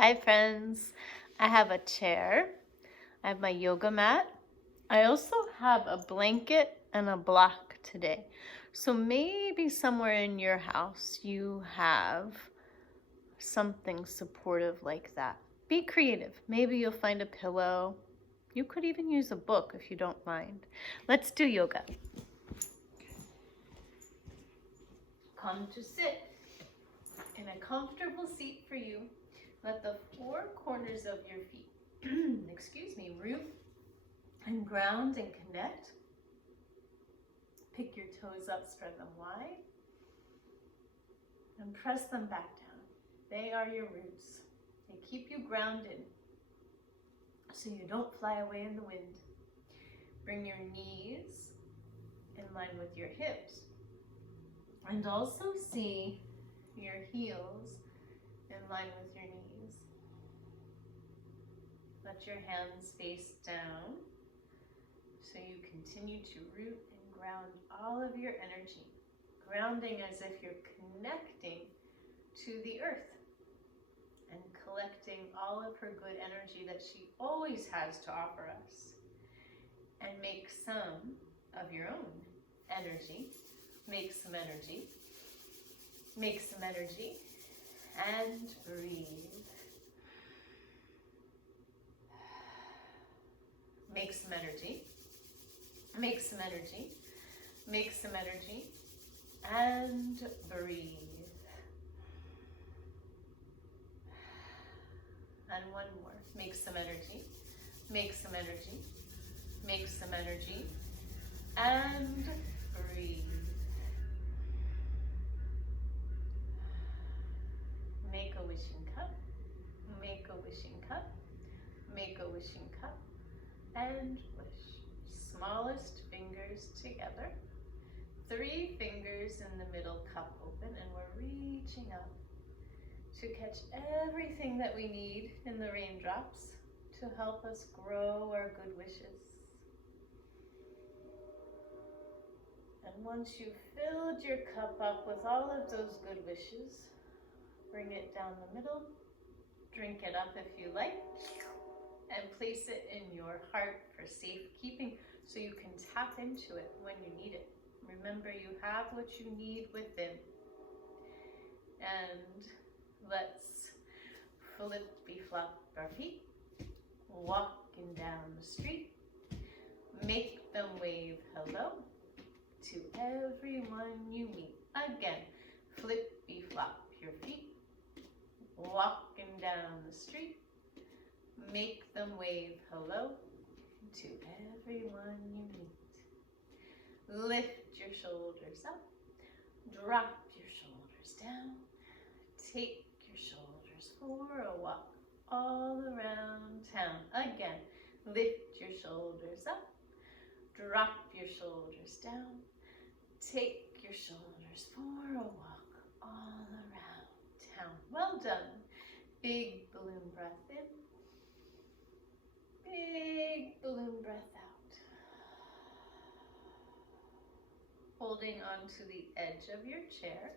Hi friends, I have a chair, I have my yoga mat, I also have a blanket and a block today. So maybe somewhere in your house you have something supportive like that. Be creative. Maybe you'll find a pillow. You could even use a book if you don't mind. Let's do yoga. Come to sit in a comfortable seat for you. Let the four corners of your feet, root and ground and connect. Pick your toes up, spread them wide, and press them back down. They are your roots. They keep you grounded so you don't fly away in the wind. Bring your knees in line with your hips, and also see your heels in line with your knees. Let your hands face down so you continue to root and ground all of your energy. Grounding as if you're connecting to the earth and collecting all of her good energy that she always has to offer us. And make some of your own energy. Make some energy. Make some energy. And breathe. Make some energy. Make some energy. Make some energy. And breathe. And one more. Make some energy. Make some energy. Make some energy. And breathe. Make a wishing cup. Make a wishing cup. Make a wishing cup. And wish. Smallest fingers together. 3 fingers in the middle, cup open, and we're reaching up to catch everything that we need in the raindrops to help us grow our good wishes. And once you've filled your cup up with all of those good wishes, bring it down the middle, drink it up if you like, and place it in your heart for safekeeping so you can tap into it when you need it. Remember, you have what you need within. And let's flippy-flop our feet, walking down the street. Make them wave hello to everyone you meet. Again, flippy-flop your feet, walking down the street. Make them wave hello to everyone you meet. Lift your shoulders up, drop your shoulders down. Take your shoulders for a walk all around town. Again, lift your shoulders up, drop your shoulders down. Take your shoulders for a walk all around town. Well done. Big balloon breath in. Big balloon breath out. Holding on to the edge of your chair,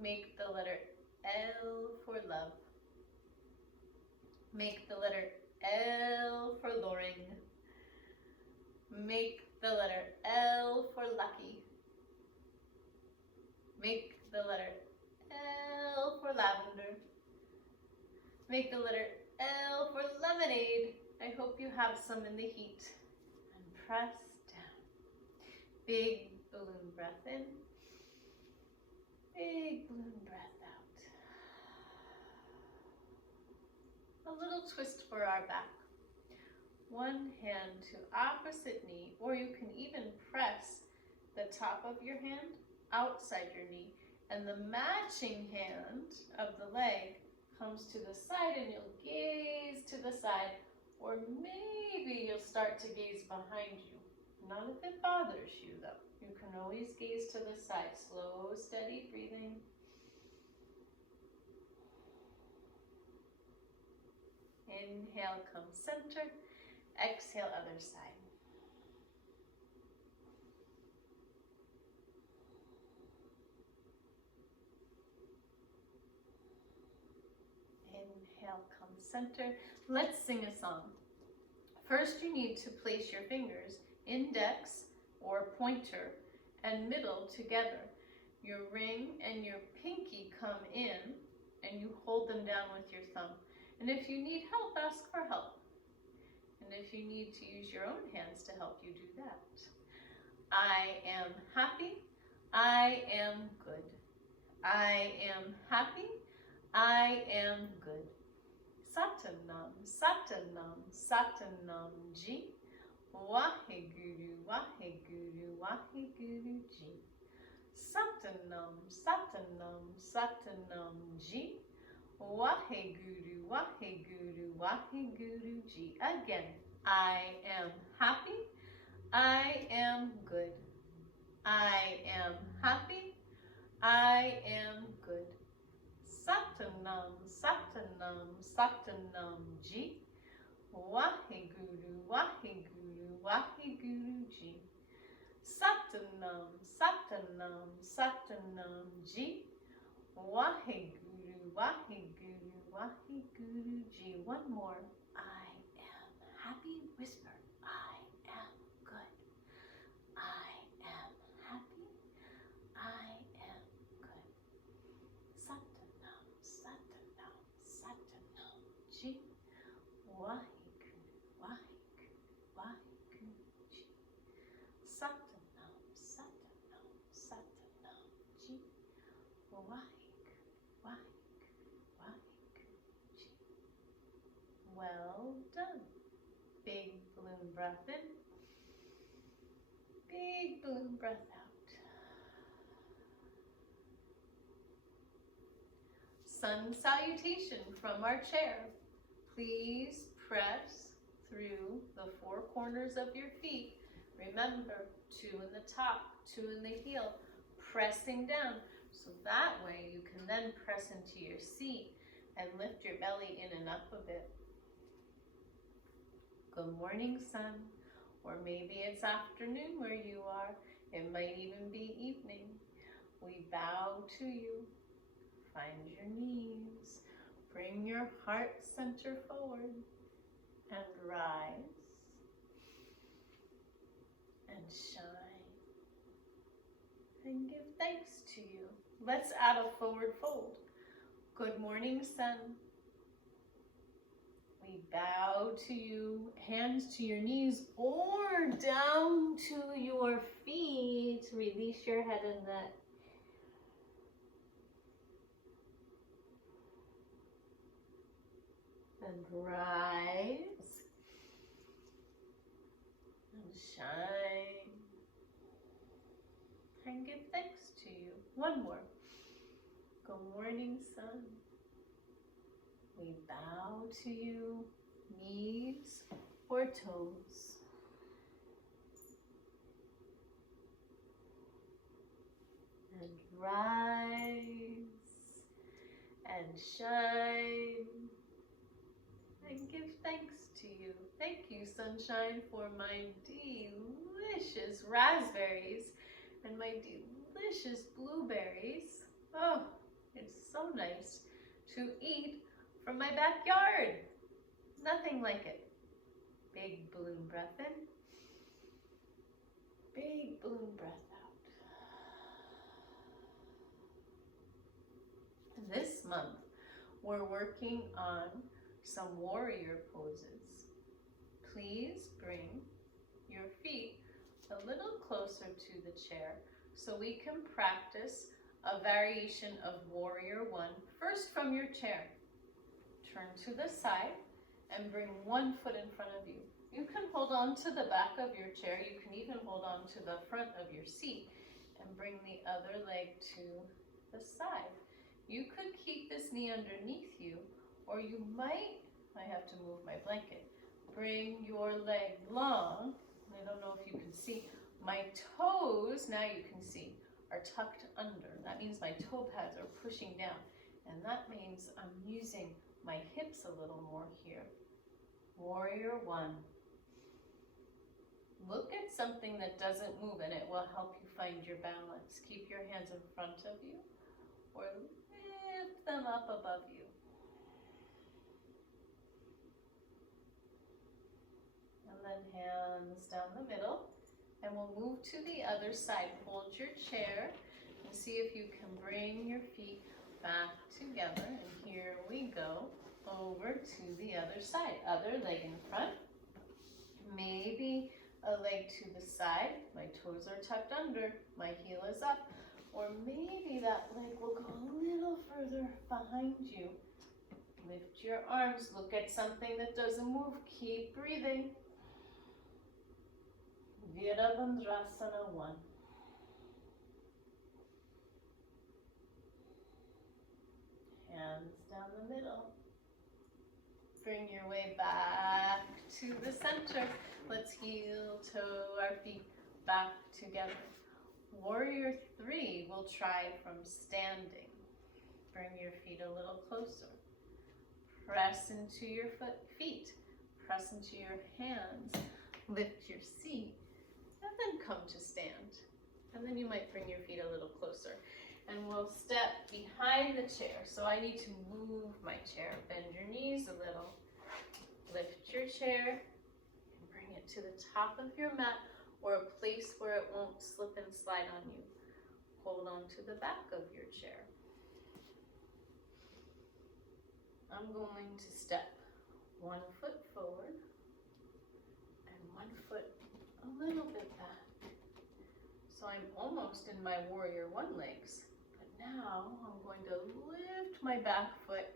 make the letter L for love. Make the letter L for Loring. Make the letter L for lucky. Make the letter L for lavender. Make the letter L for lemonade. I hope you have some in the heat. And press down. Big balloon breath in. Big balloon breath out. A little twist for our back. One hand to opposite knee, or you can even press the top of your hand outside your knee, and the matching hand of the leg comes to the side, and you'll gaze to the side, or maybe you'll start to gaze behind you. Not if it bothers you though. You can always gaze to the side. Slow, steady breathing. Inhale, come center. Exhale, other side. Inhale, come center. Let's sing a song. First, you need to place your fingers, index or pointer, and middle together. Your ring and your pinky come in, and you hold them down with your thumb. And if you need help, ask for help. And if you need to use your own hands to help you do that. I am happy. I am good. I am happy. I am good. Satanam, Satanam, Satanam Ji. Waheguru, Waheguru, Waheguru Ji. Satanam, Satanam, Satanam Ji. Waheguru, Waheguru, Waheguru Ji. Again, I am happy. I am good. I am happy. I am good. Satanam, Satanam, Satanam Ji. Waheguru, Waheguru, Waheguru Ji. Satanam, Satanam, Satanam Ji. Waheguru, Waheguru, Waheguru Ji. One more. I am happy. Whisper. I am good. I am happy. I am good. Satanam, Satanam, Satanam Ji. Waheguru, Waheguru, Waheguru Ji. Satanam, Satanam, Satanam Ji. Waheguru, Waheguru, Waheguru Ji. Well done. Big balloon breath in. Big balloon breath out. Sun salutation from our chair. Please press through the four corners of your feet. Remember, 2 in the top, 2 in the heel, pressing down. So that way you can then press into your seat and lift your belly in and up a bit. Good morning, sun. Or maybe it's afternoon where you are. It might even be evening. We bow to you. Find your knees. Bring your heart center forward and rise and shine and give thanks to you. Let's add a forward fold. Good morning, sun. We bow to you, hands to your knees or down to your feet. Release your head and neck. And rise and shine and give thanks to you. One more. Good morning, sun. We bow to you, knees or toes. And rise and shine and give thanks to you. Thank you, sunshine, for my delicious raspberries and my delicious blueberries. Oh, it's so nice to eat from my backyard. Nothing like it. Big balloon breath in. Big balloon breath out. This month, we're working on some warrior poses. Please bring your feet a little closer to the chair so we can practice a variation of warrior one. First, from your chair, turn to the side and bring one foot in front of you. You can hold on to the back of your chair. You can even hold on to the front of your seat and bring the other leg to the side. You could keep this knee underneath you, or you might, I have to move my blanket, bring your leg long. I don't know if you can see, my toes, now you can see, are tucked under. That means my toe pads are pushing down, and that means I'm using my hips a little more here. Warrior one. Look at something that doesn't move and it will help you find your balance. Keep your hands in front of you or lift them up above you. then hands down the middle. And we'll move to the other side. Hold your chair and see if you can bring your feet back together. And here we go, over to the other side. Other leg in front. Maybe a leg to the side. My toes are tucked under. My heel is up. Or maybe that leg will go a little further behind you. Lift your arms. Look at something that doesn't move. Keep breathing. Virabhadrasana 1. Hands down the middle. Bring your way back to the center. Let's heel toe our feet back together. Warrior 3 we'll try from standing. Bring your feet a little closer. Press into your feet. Press into your hands. Lift your seat. And then come to stand. And then you might bring your feet a little closer. And we'll step behind the chair. So I need to move my chair. Bend your knees a little. Lift your chair and bring it to the top of your mat or a place where it won't slip and slide on you. Hold on to the back of your chair. I'm going to step 1 foot forward and 1 foot a little bit back. So I'm almost in my Warrior 1 legs. But now I'm going to lift my back foot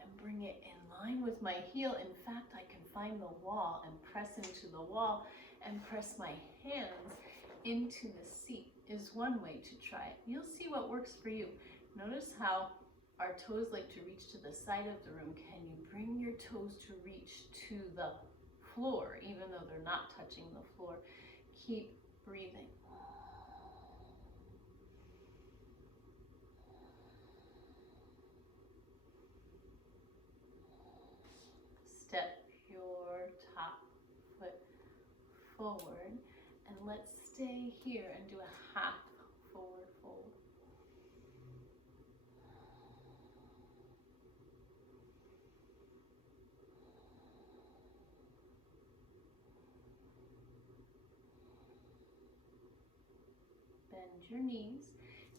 and bring it in line with my heel. In fact, I can find the wall and press into the wall and press my hands into the seat is one way to try it. You'll see what works for you. Notice how our toes like to reach to the side of the room. Can you bring your toes to reach to the floor, even though they're not touching the floor? Keep breathing. Step your top foot forward, and let's stay here and do a half forward fold. Bend your knees,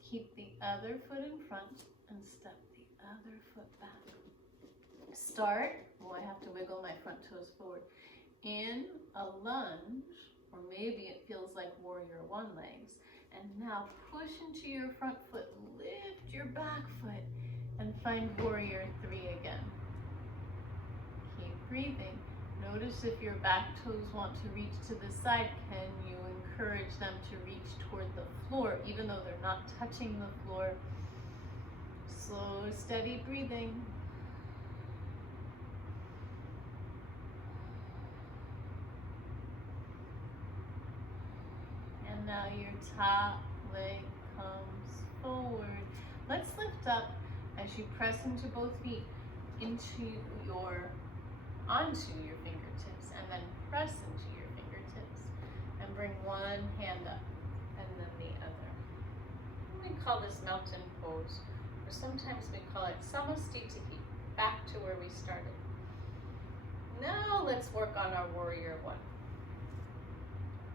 keep the other foot in front, and step the other foot back. Start, I have to wiggle my front toes forward, in a lunge, or maybe it feels like Warrior 1 legs. And now push into your front foot, lift your back foot, and find Warrior 3 again. Keep breathing. Notice if your back toes want to reach to the side, can you encourage them to reach toward the floor, even though they're not touching the floor? Slow, steady breathing. And now your top leg comes forward. Let's lift up as you press into both feet onto your fingertips, and then press into your fingertips and bring one hand up and then the other. We call this mountain pose, or sometimes we call it Samastitihi, back to where we started. Now let's work on our Warrior 1.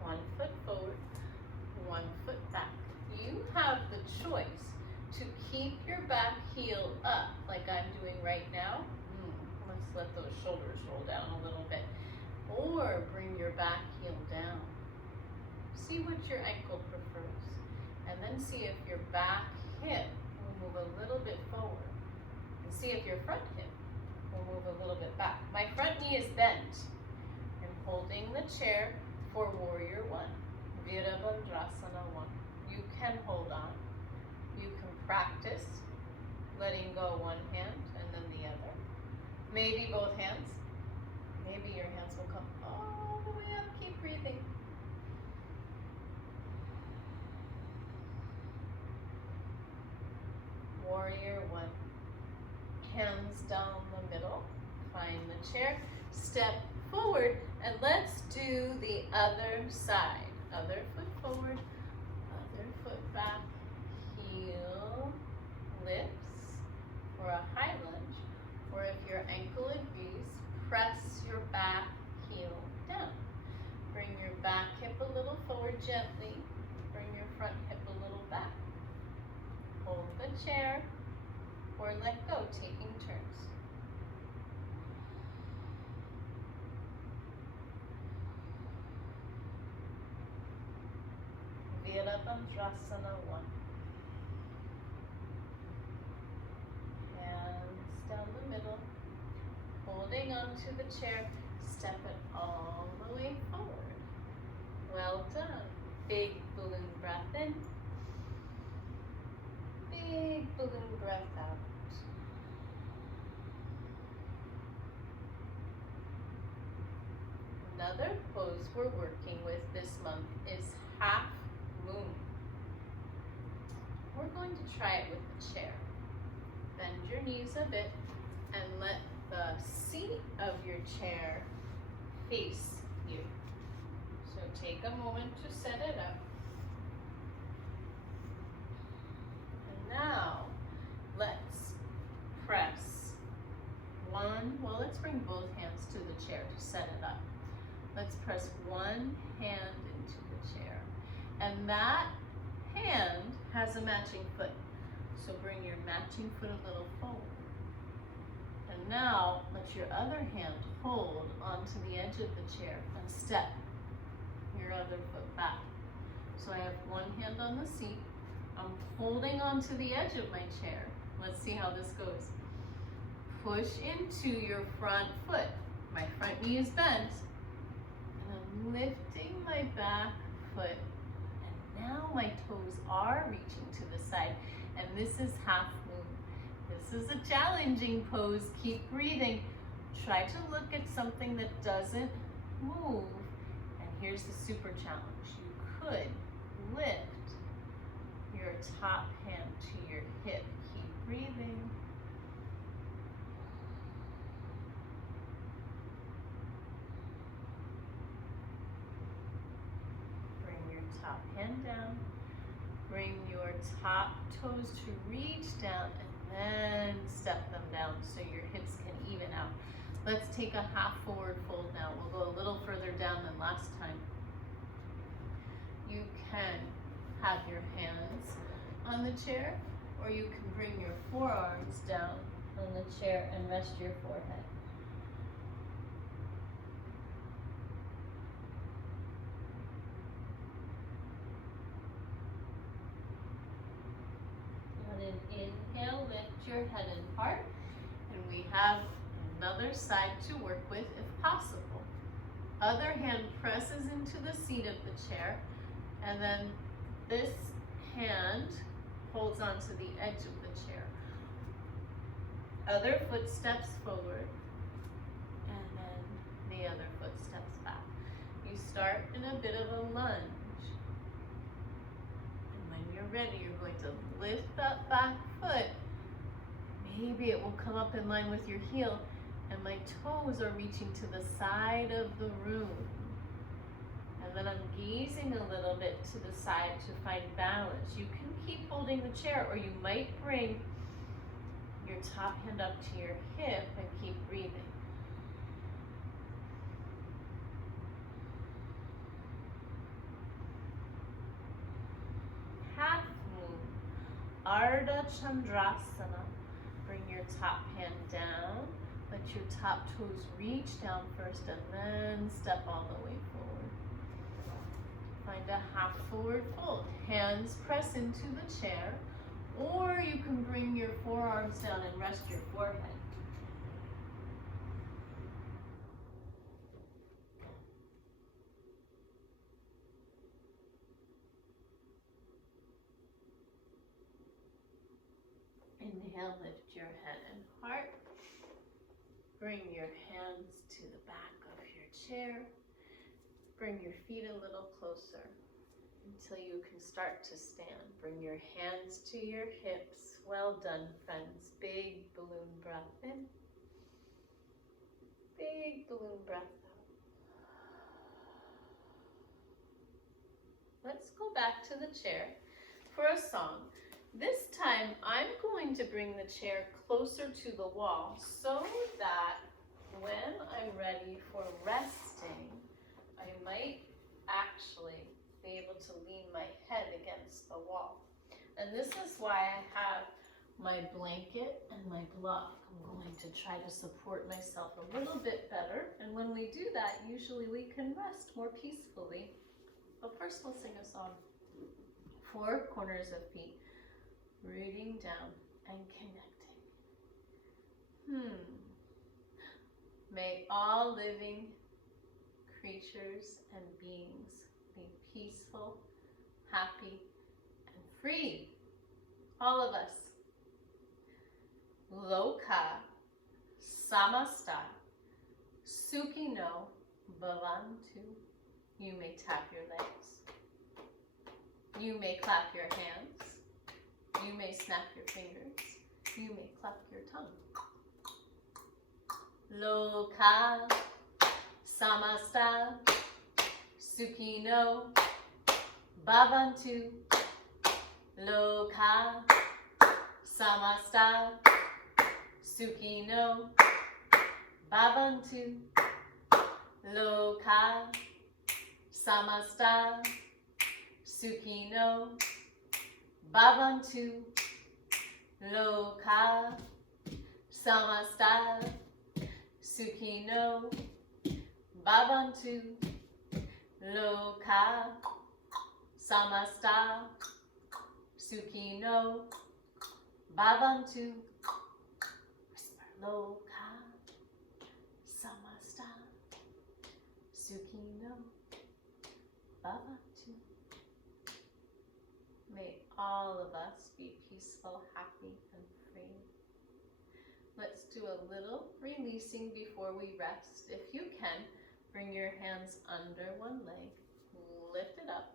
1 foot forward, 1 foot back. You have the choice to keep your back heel up like I'm doing right now. Let's let those shoulders roll down a little bit. Or bring your back heel down. See what your ankle prefers. And then see if your back hip will move a little bit forward. And see if your front hip will move a little bit back. My front knee is bent. I'm holding the chair for Warrior 1. Virabhadrasana 1. You can hold on. You can practice letting go one hand and then the other. Maybe both hands. Maybe your hands will come all the way up. Keep breathing. Warrior 1. Hands down the middle. Find the chair. Step forward, and let's do the other side. Other foot forward, other foot back. Heel lifts for a high lunge, or if your ankle agrees, press your back heel down. your back hip a little forward gently. Bring your front hip a little back. Hold the chair or let go, taking turns. Virabhadrasana 1. Hands down the middle. Holding onto the chair, step it all the way forward. Well done. Big balloon breath in. Big balloon breath out. Another pose we're working with this month is half moon. We're going to try it with the chair. Bend your knees a bit and let the seat of your chair face you. So take a moment to set it up. And now let's press one, well, let's bring both hands to the chair to set it up. Let's press one hand into the chair. And that hand has a matching foot. So bring your matching foot a little forward. And now let your other hand hold onto the edge of the chair and step your other foot back. So I have one hand on the seat. I'm holding onto the edge of my chair. Let's see how this goes. Push into your front foot. My front knee is bent. And I'm lifting my back foot. And now my toes are reaching to the side. And this is half moon. This is a challenging pose. Keep breathing. Try to look at something that doesn't move. And here's the super challenge. You could lift your top hand to your hip. Keep breathing. Bring your top hand down. Bring your top toes to reach down and then step them down so your hips can even out. Let's take a half forward fold now. We'll go a little further down than last time. You can have your hands on the chair, or you can bring your forearms down on the chair and rest your forehead. On an inhale, lift your head and heart, and we have another side to work with if possible. Other hand presses into the seat of the chair, and then this hand holds onto the edge of the chair. Other foot steps forward, and then the other foot steps back. You start in a bit of a lunge. And when you're ready, you're going to lift that back foot. Maybe it will come up in line with your heel, and my toes are reaching to the side of the room. And then I'm gazing a little bit to the side to find balance. You can keep holding the chair, or you might bring your top hand up to your hip and keep breathing. Half moon, Ardha Chandrasana. Bring your top hand down. Let your top toes reach down first and then step all the way forward. Find a half forward fold. Hands press into the chair, or you can bring your forearms down and rest your forehead. Inhale, lift your head and heart. Bring your hands to the back of your chair. Bring your feet a little closer until you can start to stand. Bring your hands to your hips. Well done, friends. Big balloon breath in. Big balloon breath out. Let's go back to the chair for a song. This time, I'm going to bring the chair closer to the wall so that when I'm ready for resting, I might actually be able to lean my head against the wall. And this is why I have my blanket and my block. I'm going to try to support myself a little bit better. And when we do that, usually we can rest more peacefully. But first we'll sing a song. 4 corners of feet, rooting down and connecting. May all living creatures and beings be peaceful, happy, and free. All of us. Loka samasta sukhino bhavantu. You may tap your legs. You may clap your hands. You may snap your fingers. You may clap your tongue. Loka samasta sukhino bhavantu. Loka samasta sukhino bhavantu. Loka samasta sukhino bhavantu. Loka samasta sukhino bhavantu. Loka samasta sukhino bhavantu. Whisper. Loka samasta sukhino bhavantu. May all of us be peaceful, happy, and free. Let's do a little releasing before we rest. If you can, bring your hands under one leg, lift it up,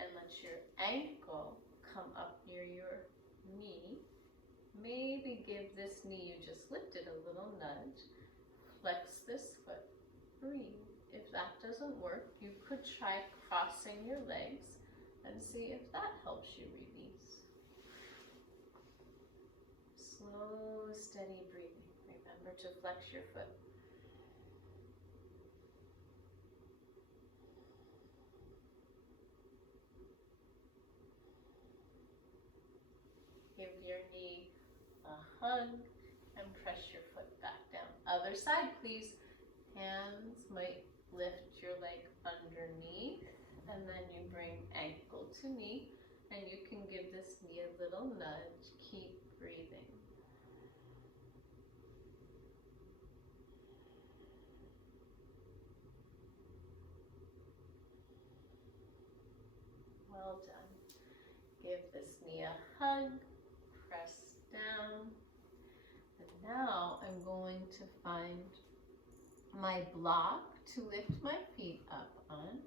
and let your ankle come up near your knee. Maybe give this knee you just lifted a little nudge. Flex this foot. Breathe. If that doesn't work, you could try crossing your legs and see if that helps you release. Slow, steady breathing. Remember to flex your foot. Give your knee a hug and press your foot back down. Other side, please. Hands might lift your leg underneath, and then you bring ankle to knee, and you can give this knee a little nudge. Keep breathing. Well done. Give this knee a hug, press down, and now I'm going to find my block to lift my feet up on,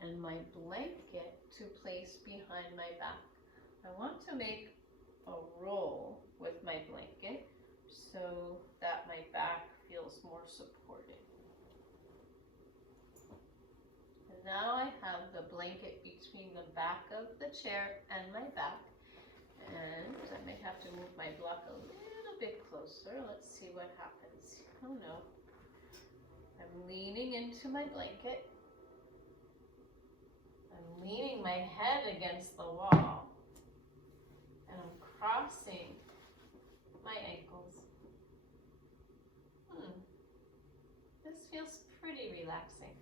and my blanket to place behind my back. I want to make a roll with my blanket so that my back feels more supported. And now I have the blanket between the back of the chair and my back, and I may have to move my block a little bit closer. Let's see what happens. Oh no. I'm leaning into my blanket. I'm leaning my head against the wall, and I'm crossing my ankles. This feels pretty relaxing.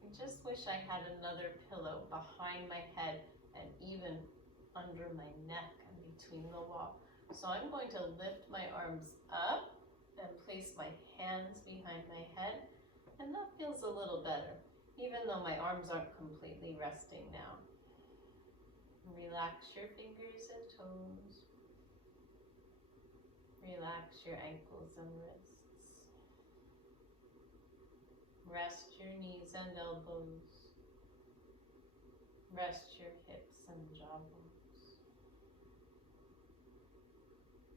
I just wish I had another pillow behind my head and even under my neck and between the wall. So I'm going to lift my arms up and place my hands behind my head, and that feels a little better, even though my arms aren't completely resting now. Relax your fingers and toes. Relax your ankles and wrists. Rest your knees and elbows. Rest your hips and jawbones.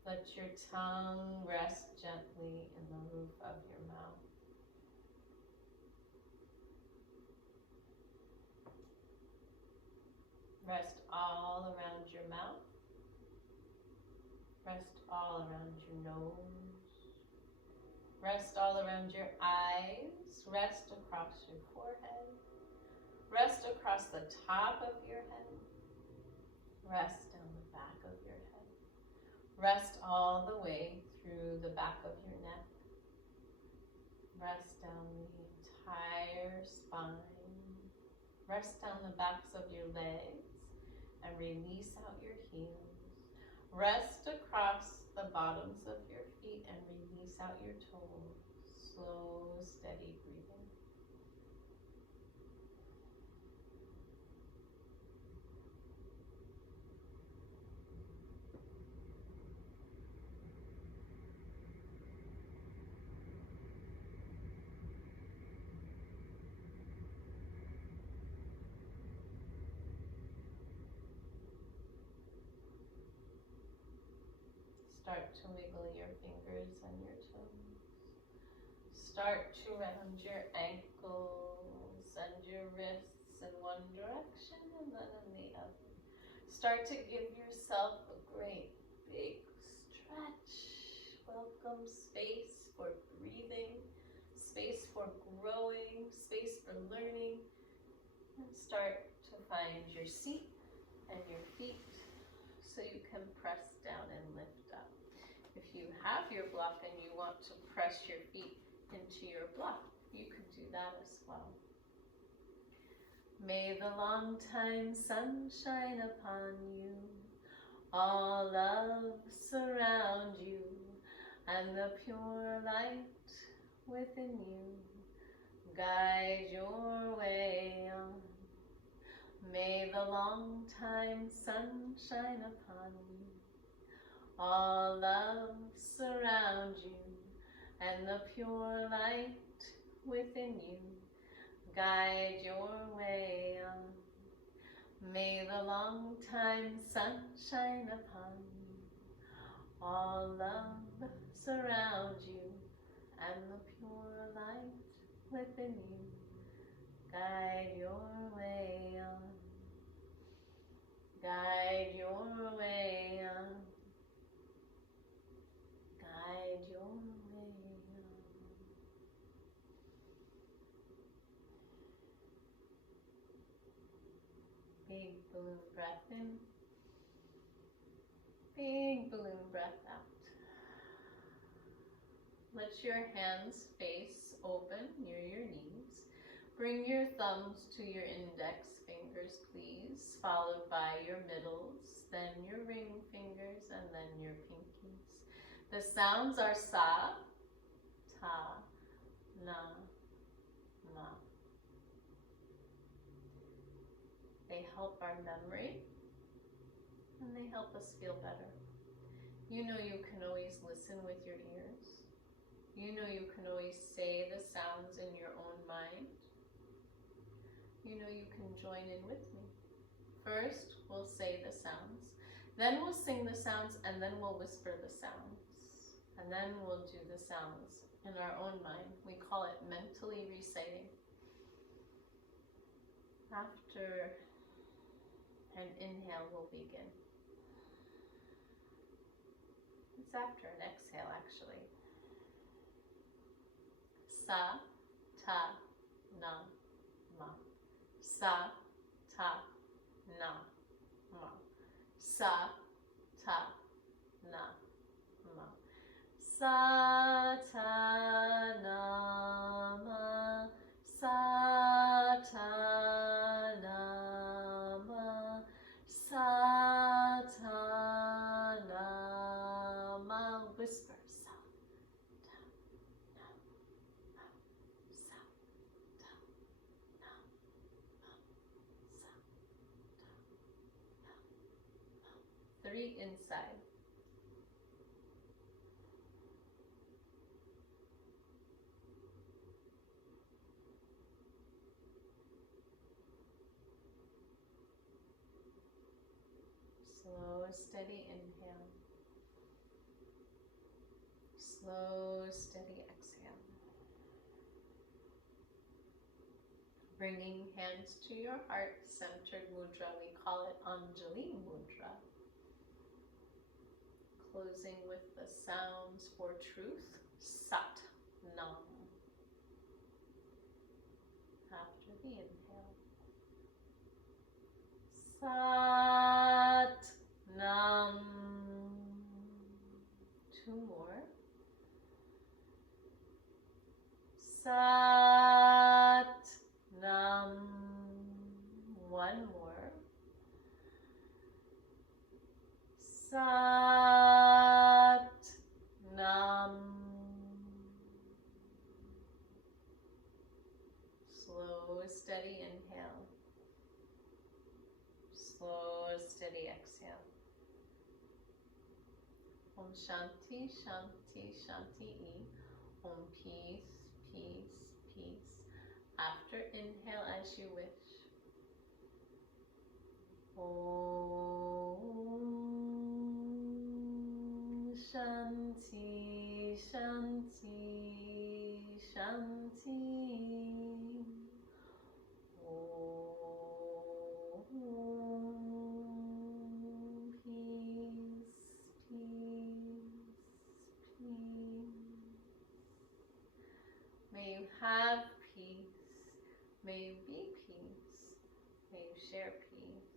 Let your tongue rest gently in the roof of your mouth. Rest all around your mouth. Rest all around your nose. Rest all around your eyes. Rest across your forehead. Rest across the top of your head. Rest down the back of your head. Rest all the way through the back of your neck. Rest down the entire spine. Rest down the backs of your legs and release out your heels. Rest across the bottoms of your feet and release out your toes. Slow, steady breathing. Start to wiggle your fingers and your toes. Start to round your ankles and your wrists in one direction and then in the other. Start to give yourself a great big stretch. Welcome space for breathing, space for growing, space for learning. And start to find your seat and your feet so you can press down and lift up. If you have your block and you want to press your feet into your block, you can do that as well. May the long time sun shine upon you, all love surround you, and the pure light within you guide your way on. May the long time sun shine upon you, all love surround you, and the pure light within you guide your way on. May the long time sun shine upon you, all love surround you, and the pure light within you guide your way on. Guide your way on. Guide your way on. Big balloon breath in. Big balloon breath out. Let your hands face open near your knees. Bring your thumbs to your index fingers, please, followed by your middles, then your ring fingers, and then your pinkies. The sounds are sa, ta, na, ma. They help our memory, and they help us feel better. You know you can always listen with your ears. You know you can always say the sounds in your own mind. You know you can join in with me. First, we'll say the sounds. Then we'll sing the sounds, and then we'll whisper the sounds. And then we'll do the sounds in our own mind. We call it mentally reciting. After an inhale, we'll begin. It's after an exhale, actually. Sa, ta, na, ma. Sa, ta, na, ma. Sa, ta, na, ma. Sa, ta, na, ma. Sa, ta, na, ma. Sa, ta, na, ma. Whisper. Three inside. Slow, steady inhale. Slow, steady exhale. Bringing hands to your heart-centered mudra. We call it Anjali Mudra. Closing with the sounds for truth, Sat Nam. After the inhale, Sat Nam. 2 more. Sat Nam. 1 more. Sat Nam. Slow, steady inhale. Slow, steady exhale. Om Shanti, Shanti, Shanti E. Om peace, peace, peace. After inhale as you wish. Om Shanti, Shanti, Shanti. Om peace, peace, peace. May you have peace. May you be peace. May you share peace.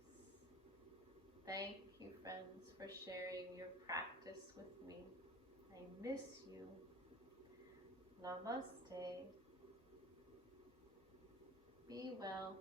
Thank you, friends, for sharing your practice with me. I miss you. Namaste. Be well.